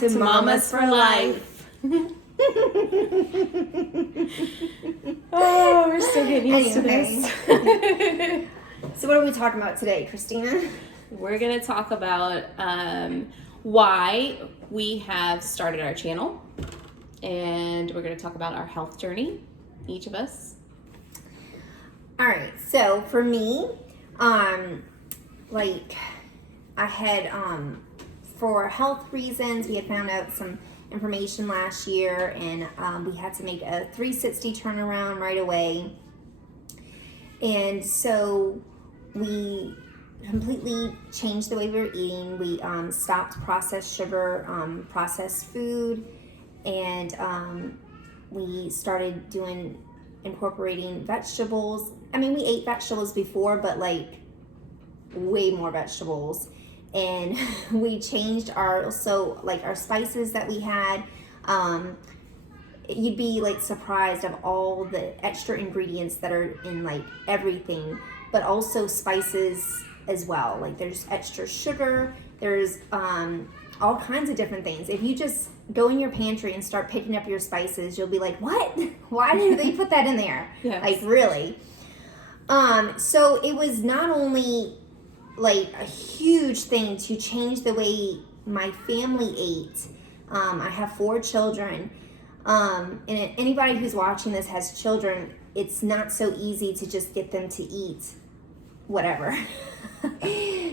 to Mamas for Life. Oh, we're still getting used to this. So what are we talking about today, Cristina? We're going to talk about why we have started our channel. And we're going to talk about our health journey, each of us. All right. So for me, I had, for health reasons, we had found out some information last year, and we had to make a 360 turnaround right away. And so we completely changed the way we were eating. We stopped processed sugar, processed food, and we started incorporating vegetables. I mean, we ate vegetables before, but like way more vegetables. And we changed our spices that we had. You'd be like surprised of all the extra ingredients that are in like everything, but also spices as well. Like there's extra sugar, there's all kinds of different things. If you just go in your pantry and start picking up your spices, you'll be like, what? Why did they put that in there? Yes. Like really? So it was not only like a huge thing to change the way my family ate. I have 4 children. And anybody who's watching this has children, it's not so easy to just get them to eat whatever.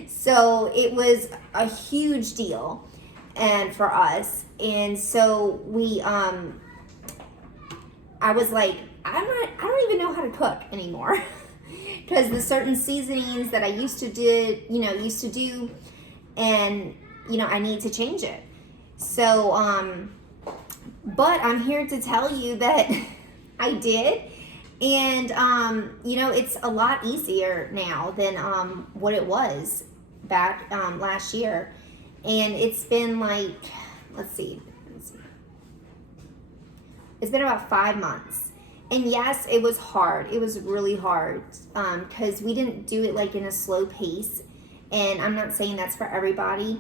So it was a huge deal and for us. And so we, I was like, I don't even know how to cook anymore. Because the certain seasonings that I used to do, and, I need to change it. So, but I'm here to tell you that I did. And, it's a lot easier now than what it was back last year. And it's been like, let's see. It's been about 5 months. And yes, it was hard. It was really hard because we didn't do it like in a slow pace. And I'm not saying that's for everybody.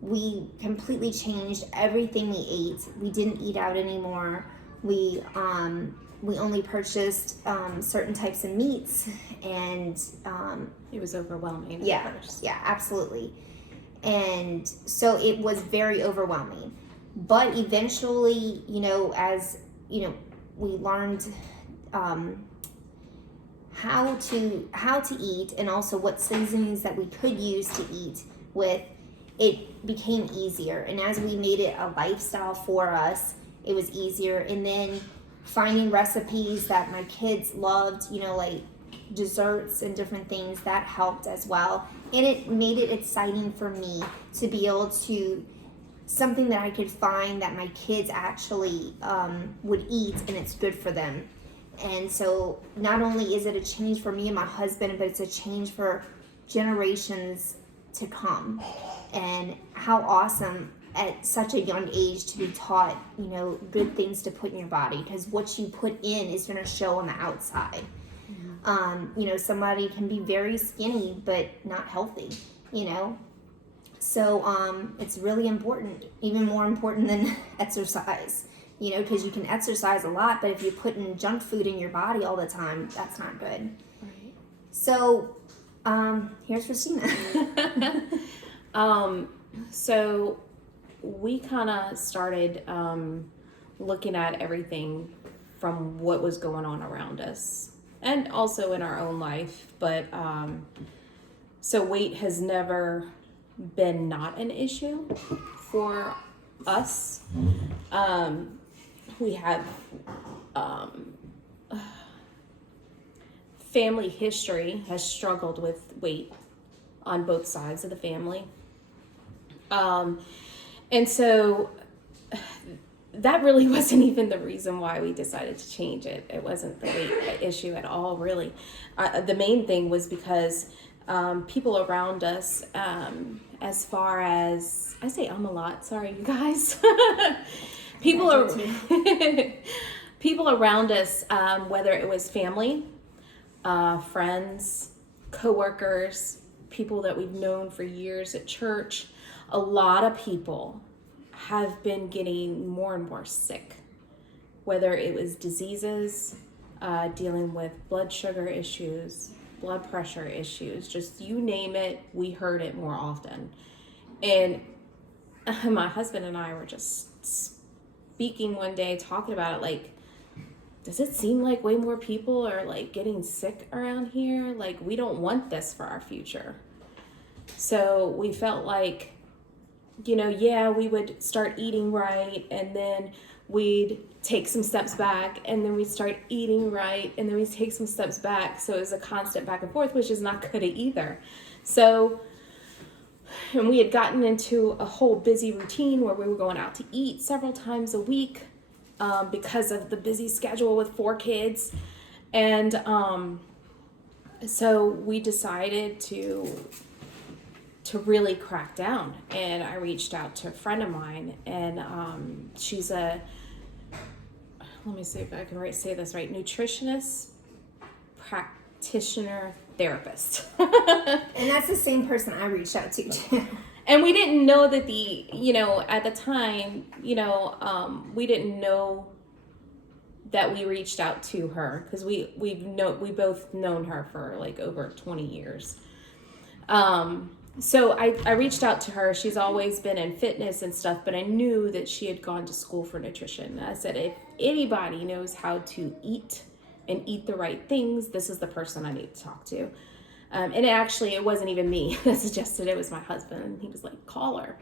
We completely changed everything we ate. We didn't eat out anymore. We only purchased certain types of meats, and it was overwhelming at first. Yeah, absolutely. And so it was very overwhelming. But eventually, as we learned how to eat, and also what seasonings that we could use to eat with, it became easier. And as we made it a lifestyle for us, it was easier. And then finding recipes that my kids loved, like desserts and different things, that helped as well. And it made it exciting for me to be able to something that I could find that my kids actually would eat, and it's good for them. And so not only is it a change for me and my husband, but it's a change for generations to come. And how awesome at such a young age to be taught, good things to put in your body, because what you put in is going to show on the outside. Mm-hmm. Somebody can be very skinny but not healthy, So it's really important, even more important than exercise, because you can exercise a lot, but if you're putting junk food in your body all the time, that's not good. Right. So here's Cristina. So we kind of started looking at everything from what was going on around us and also in our own life. But so weight has never been not an issue for us. We have family history has struggled with weight on both sides of the family. And so that really wasn't even the reason why we decided to change it. It wasn't the weight issue at all, really. The main thing was because people around us, as far as, I say a lot, sorry you guys. people around us, whether it was family, friends, coworkers, people that we've known for years at church, a lot of people have been getting more and more sick, whether it was diseases, dealing with blood sugar issues, blood pressure issues, just you name it, we heard it more often. And my husband and I were just speaking one day, talking about it, like, does it seem like way more people are like getting sick around here? Like, we don't want this for our future. So we felt like, yeah, we would start eating right, and then we'd take some steps back, and then we'd start eating right, and then we'd take some steps back. So it was a constant back and forth, which is not good either. So, and we had gotten into a whole busy routine where we were going out to eat several times a week because of the busy schedule with 4 kids. And so we decided to really crack down, and I reached out to a friend of mine, and she's a, let me see if I can say this right, nutritionist, practitioner, therapist. And that's the same person I reached out to too. And we didn't know that at the time, we didn't know that we reached out to her, because we both known her for like over 20 years. So I reached out to her. She's always been in fitness and stuff, but I knew that she had gone to school for nutrition. I said, if anybody knows how to eat and eat the right things, this is the person I need to talk to. And it wasn't even me that suggested it, was my husband. And he was like, call her.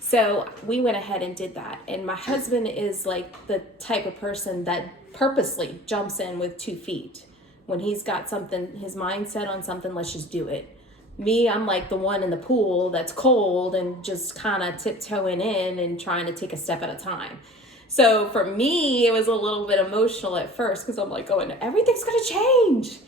So we went ahead and did that. And my husband is like the type of person that purposely jumps in with 2 feet. When he's got something, his mind set on something, let's just do it. Me, I'm like the one in the pool that's cold and just kind of tiptoeing in and trying to take a step at a time. So for me, it was a little bit emotional at first, because I'm like going, everything's going to change.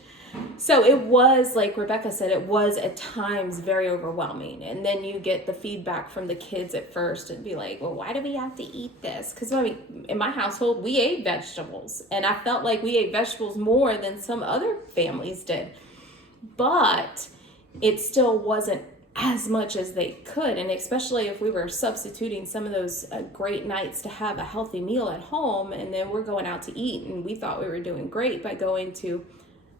So it was, like Rebekah said, it was at times very overwhelming. And then you get the feedback from the kids at first and be like, well, why do we have to eat this? Because in my household, we ate vegetables. And I felt like we ate vegetables more than some other families did. But it still wasn't as much as they could. And especially if we were substituting some of those great nights to have a healthy meal at home, and then we're going out to eat, and we thought we were doing great by going to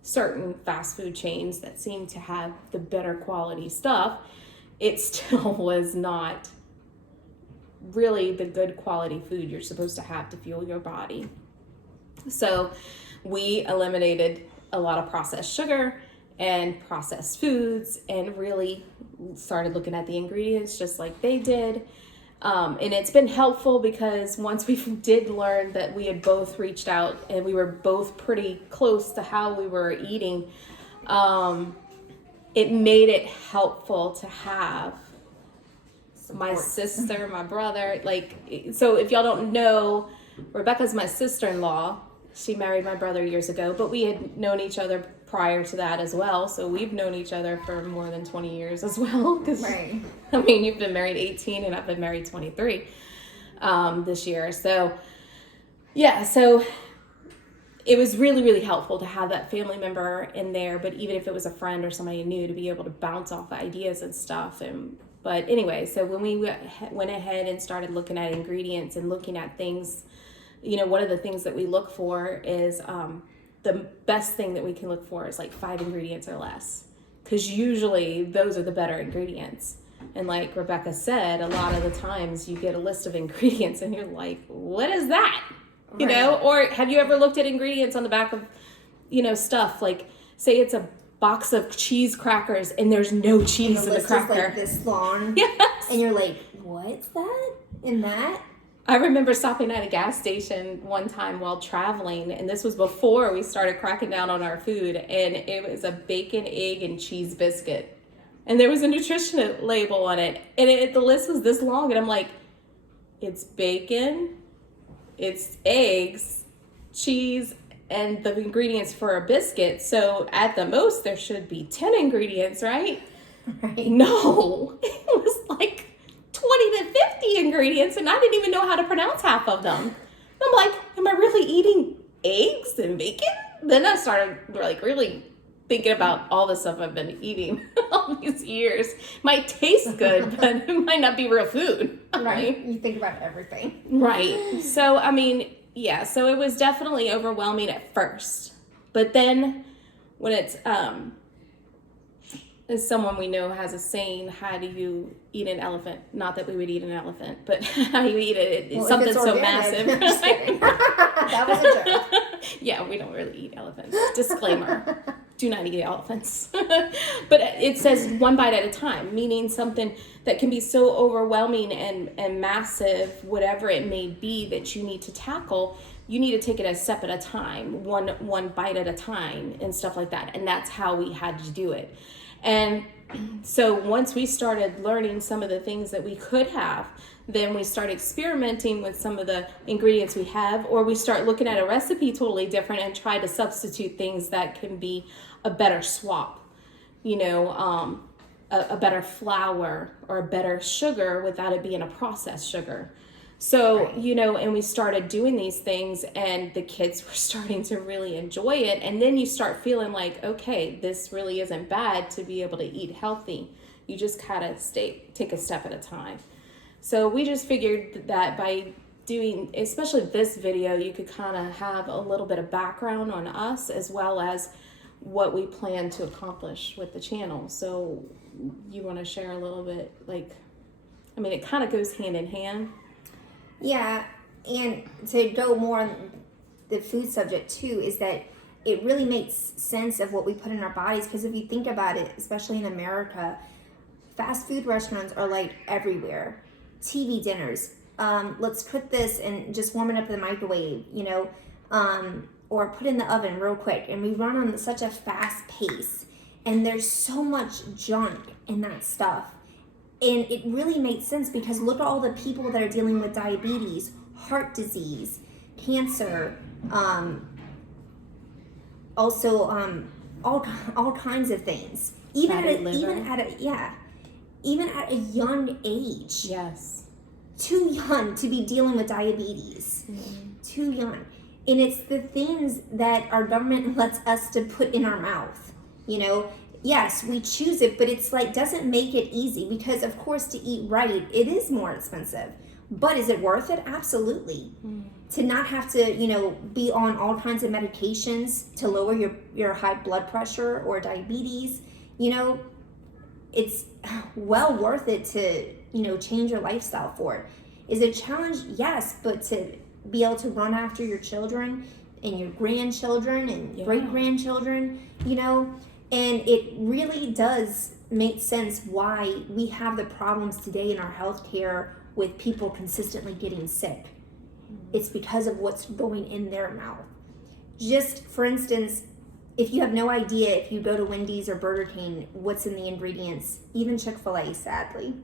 certain fast food chains that seemed to have the better quality stuff, it still was not really the good quality food you're supposed to have to fuel your body. So we eliminated a lot of processed sugar and processed foods, and really started looking at the ingredients just like they did. And it's been helpful, because once we did learn that we had both reached out and we were both pretty close to how we were eating, it made it helpful to have support. My sister, my brother, so if y'all don't know, Rebekah's my sister-in-law. She married my brother years ago, but we had known each other prior to that as well. So we've known each other for more than 20 years as well. Right. I mean, you've been married 18 and I've been married 23 this year. So yeah, so it was really, really helpful to have that family member in there. But even if it was a friend or somebody new, to be able to bounce off ideas and stuff. But anyway, so when we went ahead and started looking at ingredients and looking at things, one of the things that we look for is the best thing that we can look for is like 5 ingredients or less, because usually those are the better ingredients. And like Rebekah said, a lot of the times you get a list of ingredients and you're like, what is that? Right. Or have you ever looked at ingredients on the back of, stuff like, say it's a box of cheese crackers and there's no cheese in the cracker. Like this long. Yes. And you're like, what's that in that? I remember stopping at a gas station one time while traveling, and this was before we started cracking down on our food, and it was a bacon, egg, and cheese biscuit. And there was a nutrition label on it, and the list was this long, and I'm like, it's bacon, it's eggs, cheese, and the ingredients for a biscuit. So at the most, there should be 10 ingredients, right? Right. No, it was like 20 to 50 ingredients, and I didn't even know how to pronounce half of them. I'm like, am I really eating eggs and bacon? Then I started really thinking about all the stuff I've been eating all these years. Might taste good, but it might not be real food. Right. You think about everything. Right. So, I mean, yeah, so it was definitely overwhelming at first. But then when it's, as someone we know has a saying, how do you eat an elephant? Not that we would eat an elephant, but how you eat it. It's something so massive. I'm just kidding. That was a joke. Yeah, we don't really eat elephants. Disclaimer. Do not eat elephants. But it says one bite at a time, meaning something that can be so overwhelming and massive, whatever it may be that you need to tackle, you need to take it a step at a time, one bite at a time and stuff like that. And that's how we had to do it. And so once we started learning some of the things that we could have, then we start experimenting with some of the ingredients we have, or we start looking at a recipe totally different and try to substitute things that can be a better swap, a better flour or a better sugar without it being a processed sugar. So, Right. And we started doing these things and the kids were starting to really enjoy it. And then you start feeling like, okay, this really isn't bad to be able to eat healthy. You just gotta take a step at a time. So we just figured that by doing, especially this video, you could kind of have a little bit of background on us as well as what we plan to accomplish with the channel. So you want to share a little bit, it kind of goes hand in hand. Yeah, and to go more on the food subject too, is that it really makes sense of what we put in our bodies, because if you think about it, especially in America, fast food restaurants are like everywhere. TV dinners, let's put this and just warm it up in the microwave, or put in the oven real quick, and we run on such a fast pace, and there's so much junk in that stuff. And it really makes sense, because look at all the people that are dealing with diabetes, heart disease, cancer, also all kinds of things. Even at a young age. Yes. Too young to be dealing with diabetes. Mm-hmm. Too young. And it's the things that our government lets us to put in our mouth, Yes, we choose it, but it's doesn't make it easy, because of course to eat right, it is more expensive. But is it worth it? Absolutely. To not have to, be on all kinds of medications to lower your high blood pressure or diabetes, it's well worth it to, change your lifestyle for it. Is it a challenge? Yes, but to be able to run after your children and your grandchildren and great-grandchildren, and it really does make sense why we have the problems today in our healthcare with people consistently getting sick. It's because of what's going in their mouth. Just for instance, if you have no idea, if you go to Wendy's or Burger King, what's in the ingredients, even Chick-fil-A, sadly,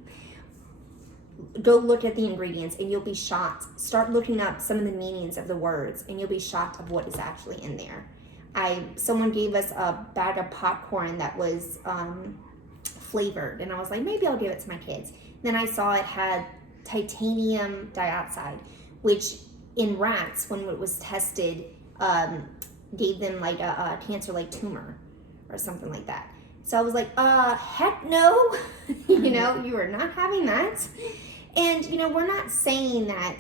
go look at the ingredients and you'll be shocked. Start looking up some of the meanings of the words and you'll be shocked of what is actually in there. Someone gave us a bag of popcorn that was flavored, and I was like, maybe I'll give it to my kids. Then I saw it had titanium dioxide, which in rats, when it was tested, gave them a cancer-like tumor or something like that. So I was like, heck no, you are not having that. And, we're not saying that,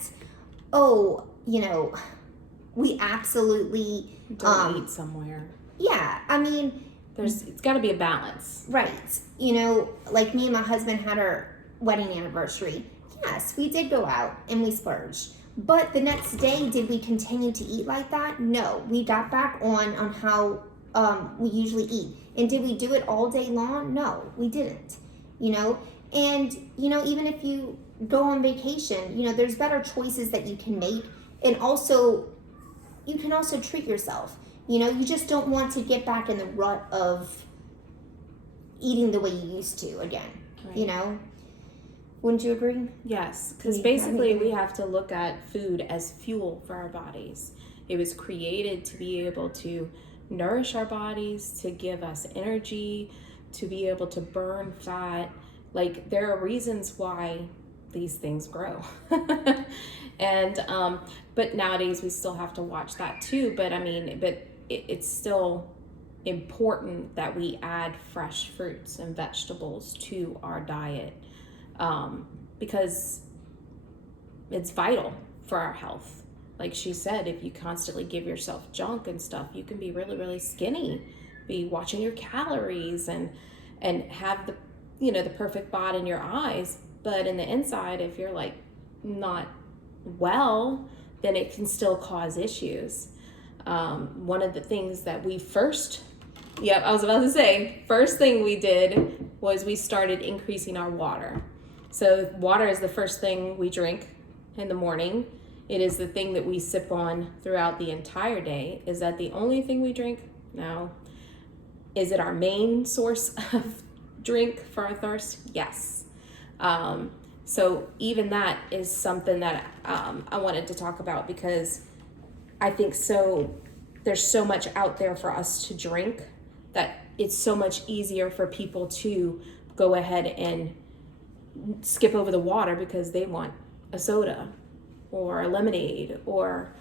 we absolutely don't eat somewhere. Yeah, I mean, it's got to be a balance. Right. Like me and my husband had our wedding anniversary. Yes, we did go out and we splurged. But the next day, did we continue to eat like that? No. We got back on how we usually eat. And did we do it all day long? No, we didn't. And, even if you go on vacation, there's better choices that you can make. And also, you can also treat yourself. You just don't want to get back in the rut of eating the way you used to again, Right. Wouldn't you agree? Yes, because basically we have to look at food as fuel for our bodies. It was created to be able to nourish our bodies, to give us energy, to be able to burn fat. There are reasons why these things grow. And but nowadays we still have to watch that too, but it's still important that we add fresh fruits and vegetables to our diet, because it's vital for our health. Like she said, if you constantly give yourself junk and stuff, you can be really, really skinny, be watching your calories and have the, the perfect bod in your eyes. But in the inside, if you're like not well, then it can still cause issues. One of the things that we first thing we did was we started increasing our water. So water is the first thing we drink in the morning. It is the thing that we sip on throughout the entire day. Is that the only thing we drink? No. Is it our main source of drink for our thirst? Yes. So even that is something that I wanted to talk about, because I think there's so much out there for us to drink that it's so much easier for people to go ahead and skip over the water because they want a soda or a lemonade or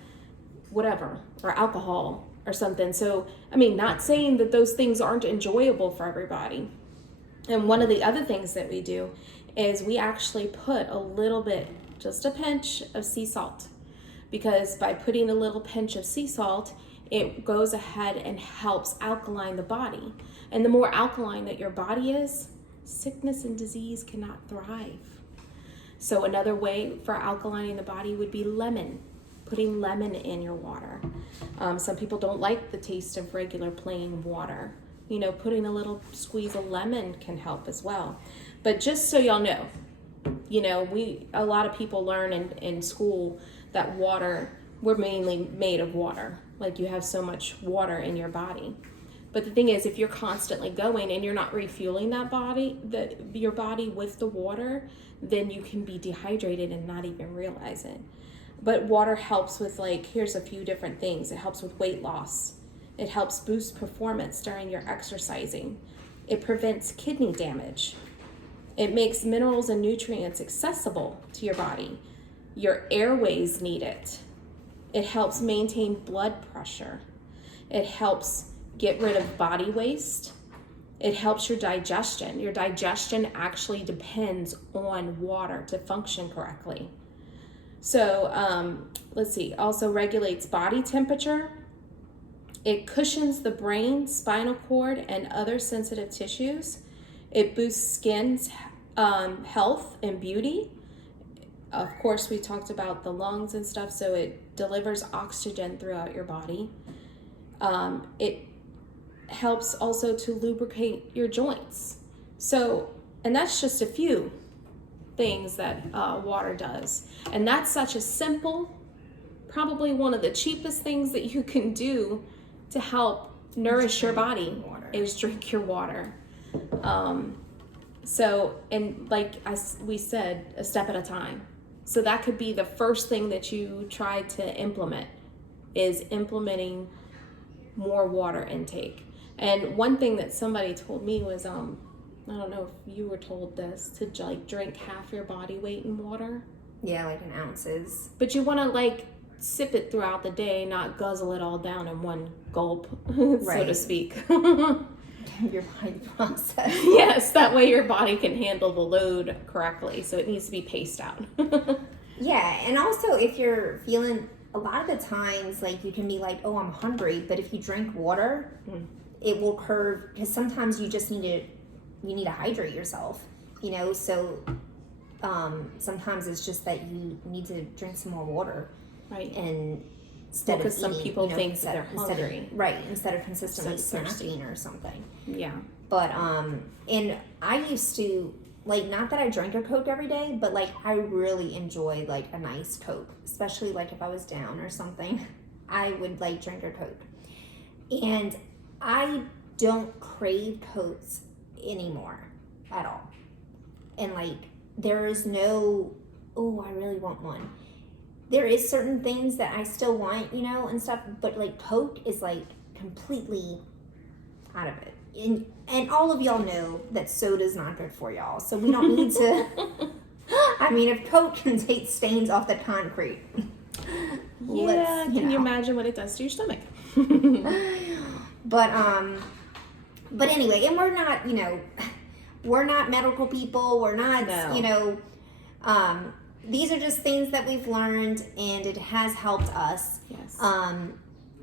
whatever, or alcohol or something. So, I mean, not saying that those things aren't enjoyable for everybody. And one of the other things that we do is we actually put a little bit, just a pinch of sea salt, because by putting a little pinch of sea salt, it goes ahead and helps alkaline the body. And the more alkaline that your body is, sickness and disease cannot thrive. So another way for alkalining the body would be lemon, putting lemon in your water. Some people don't like the taste of regular plain water. Putting a little squeeze of lemon can help as well. But just so y'all know, a lot of people learn in school that we're mainly made of water. Like you have so much water in your body. But the thing is, if you're constantly going and you're not refueling your body with the water, then you can be dehydrated and not even realize it. But water helps with, here's a few different things. It helps with weight loss. It helps boost performance during your exercising. It prevents kidney damage. It makes minerals and nutrients accessible to your body. Your airways need it. It helps maintain blood pressure. It helps get rid of body waste. It helps your digestion. Your digestion actually depends on water to function correctly. So let's see, also regulates body temperature. It cushions the brain, spinal cord, and other sensitive tissues. It boosts skin's health and beauty. Of course, we talked about the lungs and stuff, so it delivers oxygen throughout your body. It helps also to lubricate your joints. So, and that's just a few things that water does. And that's such a simple, probably one of the cheapest things that you can do to help nourish your body is drink your water. So, and like we said, a step at a time. So that could be the first thing that you try to implement, is implementing more water intake. And one thing that somebody told me was, I don't know if you were told this, to drink half your body weight in water. Yeah, like in ounces. But you want to sip it throughout the day, not guzzle it all down in one gulp, so to speak. Your body process. Yes, that way your body can handle the load correctly. So it needs to be paced out. Yeah, and also if you're feeling, a lot of the times, you can be like, oh, I'm hungry, but if you drink water, it will curb, because sometimes you just need to hydrate yourself, so sometimes it's just that you need to drink some more water. Right. And instead of some people think that they're hungry. Instead of consistently snacking or something. Yeah. But, and I used to, not that I drank a Coke every day, but, I really enjoyed, a nice Coke. Especially, if I was down or something, I would, drink a Coke. And I don't crave Cokes anymore at all. And, there is no, oh, I really want one. There is certain things that I still want, and stuff, but Coke is completely out of it. And all of y'all know that soda's not good for y'all, so we don't need to. I mean, if Coke can take stains off the concrete, can you imagine what it does to your stomach? But anyway, and we're not, we're not medical people. We're not, these are just things that we've learned, and it has helped us. Yes.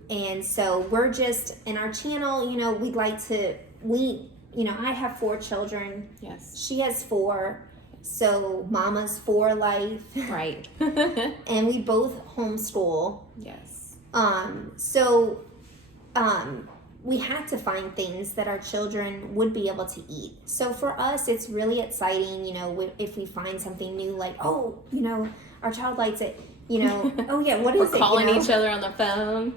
And so we're just, in our channel, we'd like to, I have 4 children. Yes. She has 4. So mama's for life. Right. And we both homeschool. Yes. We had to find things that our children would be able to eat. So for us, it's really exciting, if we find something new, like, our child likes it, oh yeah, what is it? We're calling each other on the phone.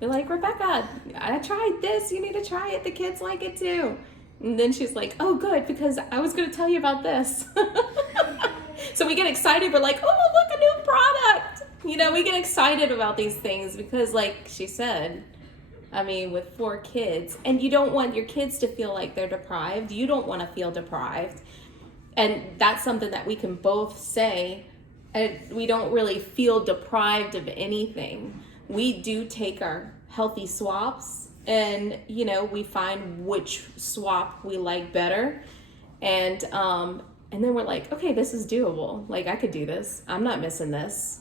We're like, Rebekah, I tried this. You need to try it. The kids like it too. And then she's like, oh, good, because I was going to tell you about this. So we get excited. We're like, oh, look, a new product. We get excited about these things because, like she said, with 4 kids, and you don't want your kids to feel like they're deprived. You don't want to feel deprived. And that's something that we can both say. We don't really feel deprived of anything. We do take our healthy swaps, and, we find which swap we like better. And then we're like, okay, this is doable. Like, I could do this. I'm not missing this,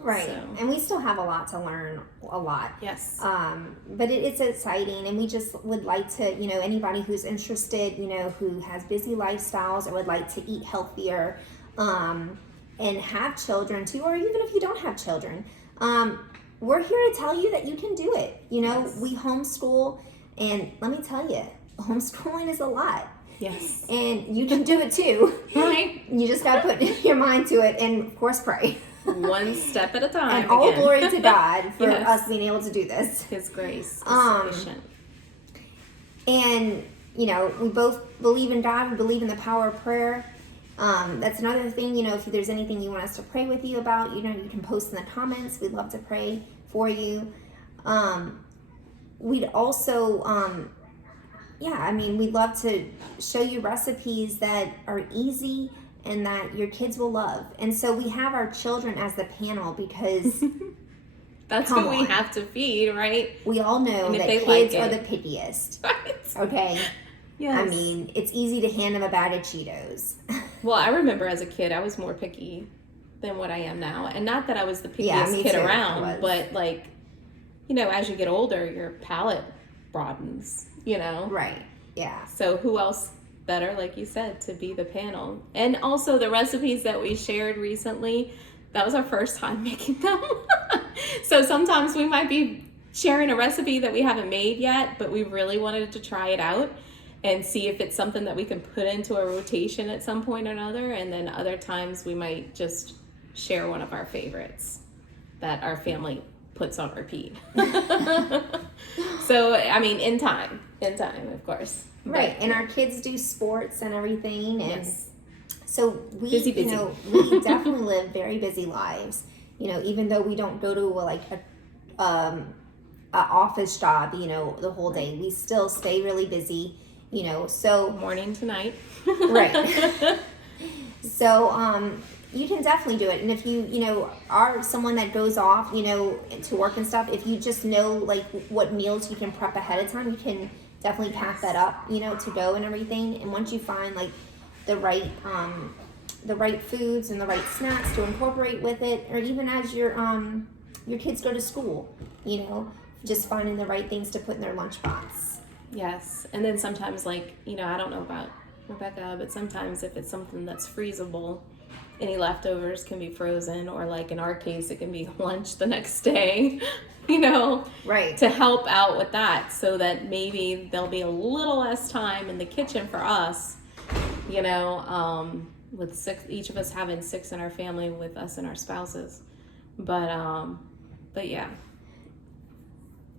Right. So. And we still have a lot to learn, a lot. Yes. But it's exciting, and we just would like to, anybody who's interested, who has busy lifestyles or would like to eat healthier, and have children too, or even if you don't have children, we're here to tell you that you can do it. Yes. We homeschool, and let me tell you, homeschooling is a lot. Yes. And you can do it too. Right. You just got to put your mind to it, and of course pray. One step at a time. And all glory to God for us being able to do this. His grace is sufficient. And, we both believe in God. We believe in the power of prayer. That's another thing, if there's anything you want us to pray with you about, you can post in the comments. We'd love to pray for you. We'd also, we'd love to show you recipes that are easy and that your kids will love. And so we have our children as the panel because that's who we have to feed, right? We all know that kids are the pickiest. Right. Okay? Yes. It's easy to hand them a bag of Cheetos. Well, I remember as a kid, I was more picky than what I am now. And not that I was the pickiest kid around, but as you get older, your palate broadens, Right. Yeah. So who else better, like you said, to be the panel? And also the recipes that we shared recently, that was our first time making them. So sometimes we might be sharing a recipe that we haven't made yet, but we really wanted to try it out and see if it's something that we can put into a rotation at some point or another. And then other times we might just share one of our favorites that our family puts on repeat. So, in time, of course. Right. And our kids do sports and everything. And so we, busy. We definitely live very busy lives. Even though we don't go to a office job, the whole day, we still stay really busy. So morning to night. Right. So you can definitely do it. And if you are someone that goes off to work and stuff, if you just know what meals you can prep ahead of time, you can definitely pack that up to go and everything. And once you find the right foods and the right snacks to incorporate with it, or even as your kids go to school, just finding the right things to put in their lunchbox. Yes. And then sometimes I don't know about Rebekah, but sometimes if it's something that's freezable, any leftovers can be frozen, or in our case, it can be lunch the next day, right, to help out with that, so that maybe there'll be a little less time in the kitchen for us, with 6, each of us having 6 in our family with us and our spouses. But yeah.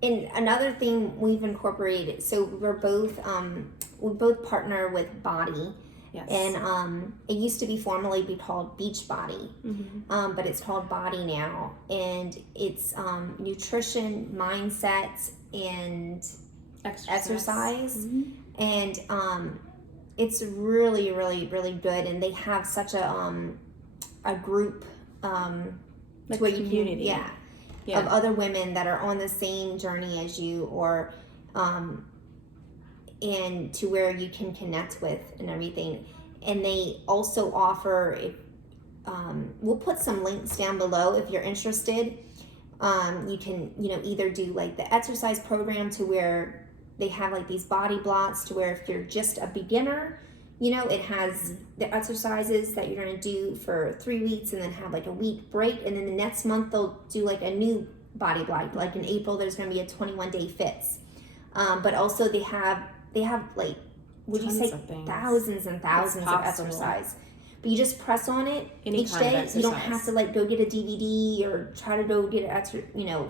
And another thing we've incorporated, so we both partner with Body. Yes. And it used to be formerly be called Beach Body, but it's called Body now. And it's nutrition, mindset, and exercise. And it's really, really, really good. And they have such a group to where you community. can, of other women that are on the same journey as you, or and to where you can connect with and everything. And they also offer, we'll put some links down below if you're interested. You can, either do like the exercise program to where they have like these body blocks to where if you're just a beginner, it has the exercises that you're going to do for 3 weeks and then have like a week break. And then the next month they'll do like a new body block. Like in April, there's going to be a 21-day fits. But also they have like, would you say thousands and thousands of exercise. But you just press on it each day. You don't have to like go get a DVD or try to go get an extra,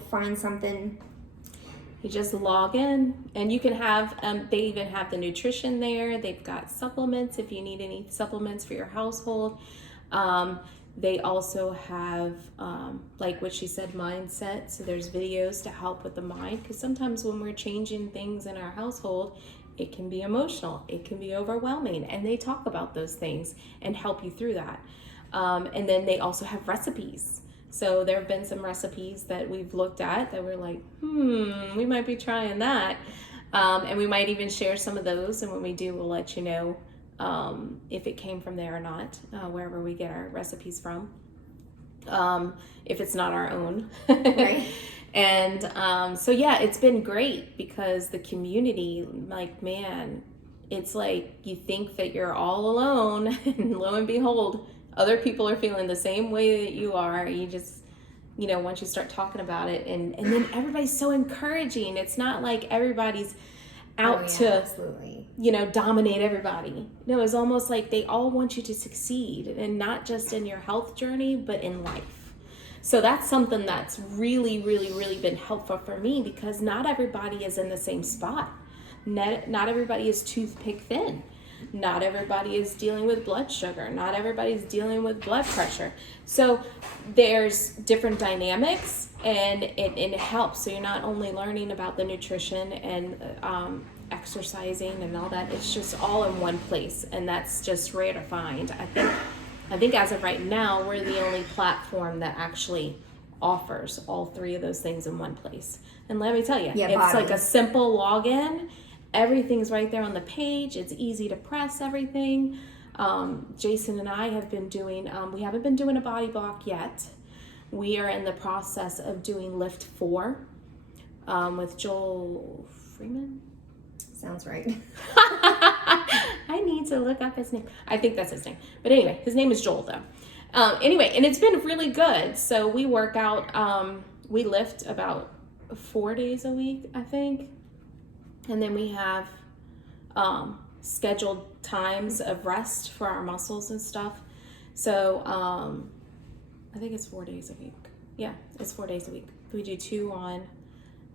find something. You just log in, and you can have, they even have the nutrition there. They've got supplements if you need any supplements for your household. They also have, like what she said, mindset. So there's videos to help with the mind, because sometimes when we're changing things in our household, it can be emotional, it can be overwhelming, and they talk about those things and help you through that. And then they also have recipes. So there have been some recipes that we've looked at that we're like, we might be trying that. And we might even share some of those. And when we do, we'll let you know if it came from there or not, wherever we get our recipes from, if it's not our own. Right. And so, yeah, it's been great because the community, like, man, it's like you think that you're all alone, and lo and behold, other people are feeling the same way that you are. You just, once you start talking about it, and then everybody's so encouraging. It's not like everybody's out to, absolutely, dominate everybody. No, it's almost like they all want you to succeed, and not just in your health journey, but in life. So that's something that's really, really, really been helpful for me, because not everybody is in the same spot. Not everybody is toothpick thin. Not everybody is dealing with blood sugar. Not everybody's dealing with blood pressure. So there's different dynamics, and it helps. So you're not only learning about the nutrition and exercising and all that. It's just all in one place, and that's just rare to find. I think as of right now, we're the only platform that actually offers all three of those things in one place. And let me tell you, it's like a simple login. Everything's right there on the page. It's easy to press everything. Jason and I have been doing, we haven't been doing a body block yet. We are in the process of doing Lift 4 with Joel Freeman. Sounds right. I need to look up his name. I think that's his name. But anyway, his name is Joel though. Anyway, and it's been really good. So we work out, we lift about 4 days a week, I think. And then we have scheduled times of rest for our muscles and stuff. So I think it's 4 days a week. Yeah, it's 4 days a week. We do 2 on,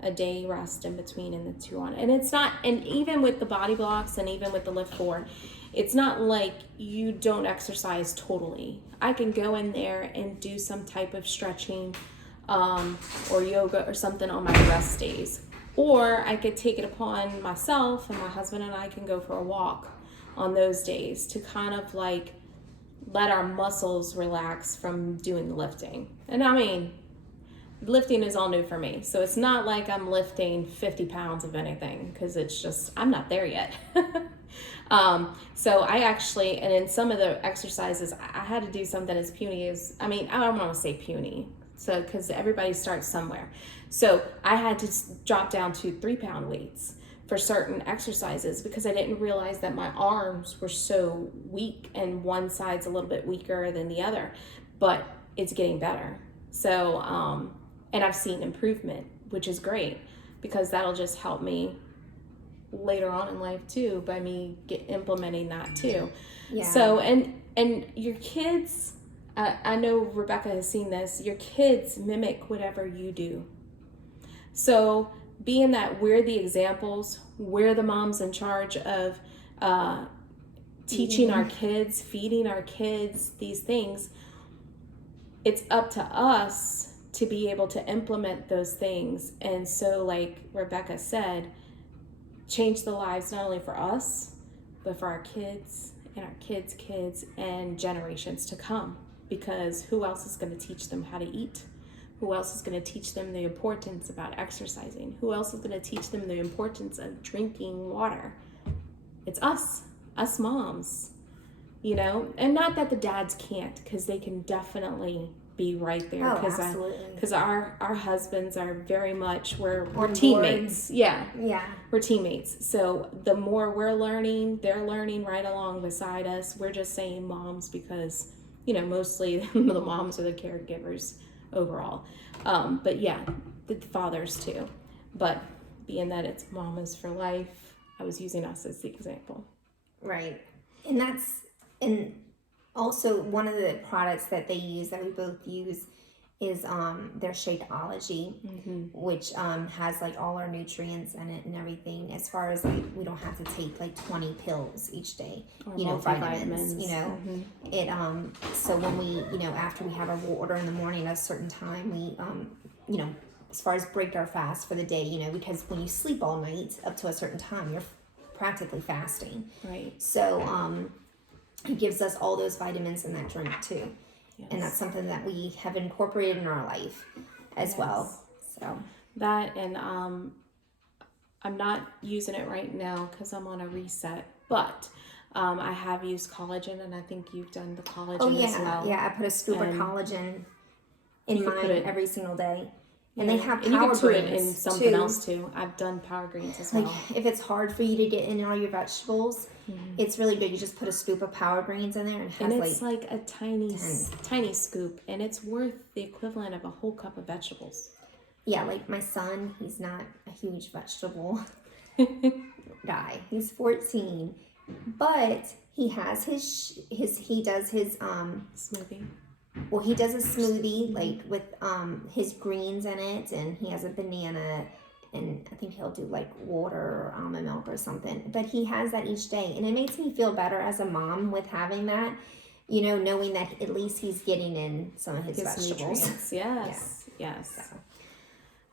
a day rest in between, and the 2 on. And it's not, and even with the body blocks and even with the Lift 4, it's not like you don't exercise totally. I can go in there and do some type of stretching or yoga or something on my rest days. Or I could take it upon myself, and my husband and I can go for a walk on those days to kind of like let our muscles relax from doing the lifting. And I mean, lifting is all new for me. So it's not like I'm lifting 50 pounds of anything, because it's just, I'm not there yet. So I actually, and in some of the exercises, I had to do something as puny as, I don't want to say puny. So, because everybody starts somewhere. So I had to drop down to 3-pound weights for certain exercises, because I didn't realize that my arms were so weak, and one side's a little bit weaker than the other, but it's getting better. So, and I've seen improvement, which is great, because that'll just help me later on in life too, by me implementing that too. Yeah. So, and your kids, I know Rebekah has seen this, your kids mimic whatever you do. So being that we're the examples, we're the moms in charge of teaching our kids, feeding our kids these things, it's up to us to be able to implement those things. And so, like Rebekah said, change the lives not only for us, but for our kids and our kids' kids and generations to come. Because who else is going to teach them how to eat? Who else is going to teach them the importance about exercising? Who else is going to teach them the importance of drinking water? It's us moms, you know, and not that the dads can't, because they can definitely be right there. Oh, absolutely. Because our husbands are very much, we're On teammates. board. Yeah. We're teammates. So the more we're learning, they're learning right along beside us. We're just saying moms because, you know, mostly the moms are the caregivers overall. But yeah, the fathers too. But being that it's mamas for life, I was using us as the example. Right. And also one of the products that they use, that we both use, is their Shakeology, which has like all our nutrients in it and everything, as far as like we don't have to take like 20 pills each day, Or you know, multivitamins. vitamins, you know. It so when we, you know, after we have our water in the morning at a certain time, we you know, as far as break our fast for the day, you know, because when you sleep all night up to a certain time, you're practically fasting. Right. So it gives us all those vitamins in that drink too. Yes. And that's something that we have incorporated in our life as well. So that, and I'm not using it right now because I'm on a reset, but I have used collagen, and I think you've done the collagen as well. Yeah, I put a scoop of collagen in mine every single day. And they have and you power can put it greens in something too. else too. I've done power greens as Like well. if it's hard for you to get in all your vegetables, it's really good. You just put a scoop of power greens in there, and it has, and it's like a tiny scoop, and it's worth the equivalent of a whole cup of vegetables. Yeah, like my son, he's not a huge vegetable guy. He's 14, but he has he does his smoothie. Well, he does a smoothie like with his greens in it, and he has a banana, and I think he'll do like water or almond milk or something. But he has that each day, and it makes me feel better as a mom with having that, you know, knowing that at least he's getting in some of his vegetables. Nutrients. Yes. So.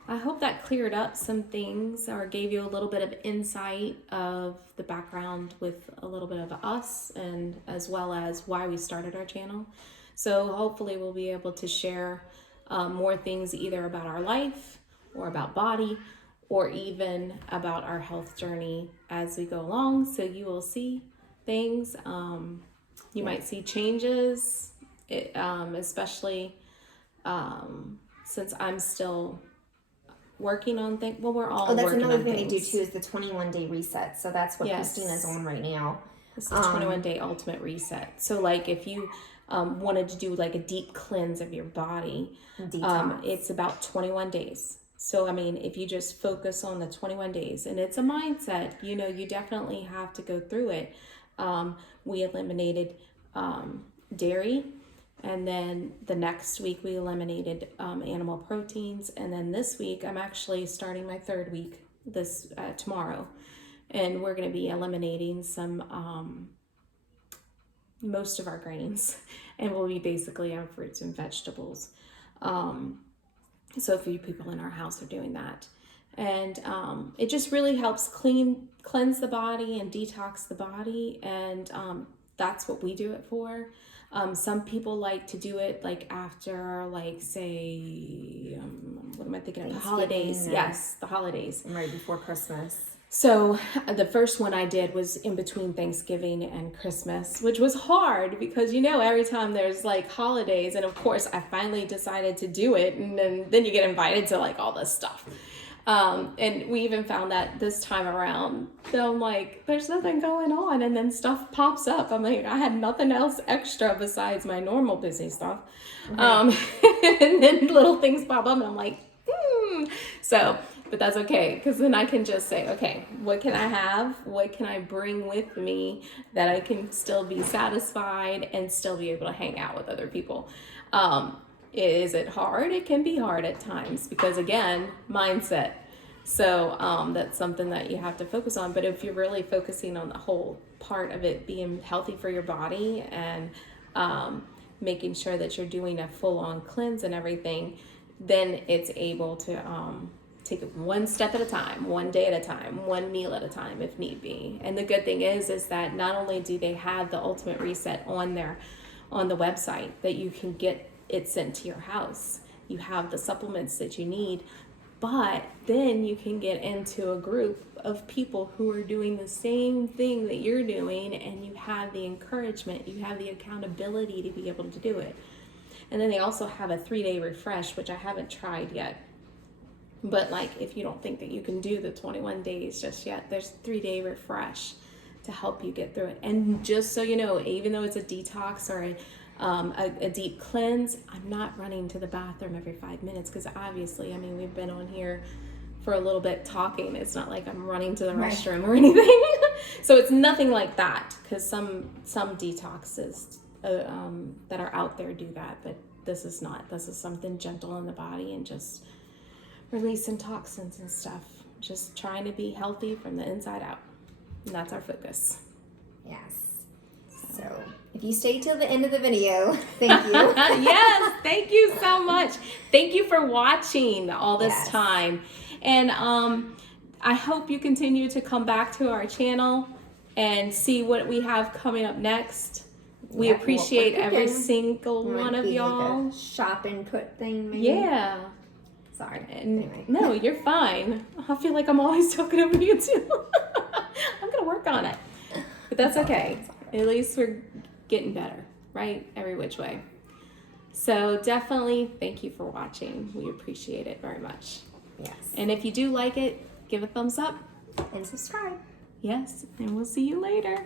I hope that cleared up some things or gave you a little bit of insight of the background with a little bit of us, and as well as why we started our channel. So hopefully we'll be able to share more things either about our life or about body or even about our health journey as we go along. So you will see things. You might see changes, especially since I'm still working on things. Well, we're all that's working another on thing things. They do too, is the 21-day reset. So that's what Christina's on right now. This is 21-day ultimate reset. So like if you wanted to do like a deep cleanse of your body, it's about 21 days. So, I mean, if you just focus on the 21 days, and it's a mindset, you know, you definitely have to go through it. We eliminated dairy, and then the next week we eliminated animal proteins. And then this week, I'm actually starting my third week tomorrow, and we're going to be eliminating some most of our grains, and we'll be basically on fruits and vegetables. So a few people in our house are doing that, and it just really helps cleanse the body and detox the body, and that's what we do it for. Some people like to do it like after, like, say, what am I thinking of? The holidays. Yes, the holidays. And right before Christmas. So the first one I did was in between Thanksgiving and Christmas, which was hard because, you know, every time there's like holidays, and of course I finally decided to do it, and then you get invited to like all this stuff. And we even found that this time around, so I'm like, there's nothing going on, and then stuff pops up. I'm like, I had nothing else extra besides my normal busy stuff. And then little things pop up, and I'm like, So, but that's okay, because then I can just say, okay, what can I have? What can I bring with me that I can still be satisfied and still be able to hang out with other people? Is it hard? It can be hard at times because, again, mindset. So that's something that you have to focus on. But if you're really focusing on the whole part of it being healthy for your body and making sure that you're doing a full-on cleanse and everything, then it's able to take it one step at a time, one day at a time, one meal at a time if need be. And the good thing is that not only do they have the ultimate reset on the website, that you can get it sent to your house. you have the supplements that you need. But then you can get into a group of people who are doing the same thing that you're doing, and you have the encouragement, you have the accountability to be able to do it. And then they also have a 3-day refresh, which I haven't tried yet. But like, if you don't think that you can do the 21 days just yet, there's 3-day refresh to help you get through it. And just so you know, even though it's a detox or a deep cleanse, I'm not running to the bathroom every 5 minutes, because obviously, I mean, we've been on here for a little bit talking. It's not like I'm running to the restroom or anything. So it's nothing like that, because some detoxes that are out there do that, but this is not. This is something gentle in the body and just releasing toxins and stuff. Just trying to be healthy from the inside out. And that's our focus. Yes. So if you stay till the end of the video, thank you. Yes, thank you so much. Thank you for watching all this time. And I hope you continue to come back to our channel and see what we have coming up next. We appreciate every single one of y'all. Like a shop input thing, maybe. Yeah. Sorry. Anyway. No, you're fine. I feel like I'm always talking over you too. I'm gonna work on it, but that's okay. At least we're getting better, right? Every which way. So definitely thank you for watching. We appreciate it very much. Yes. And if you do like it, give a thumbs up And subscribe. Yes, and we'll see you later.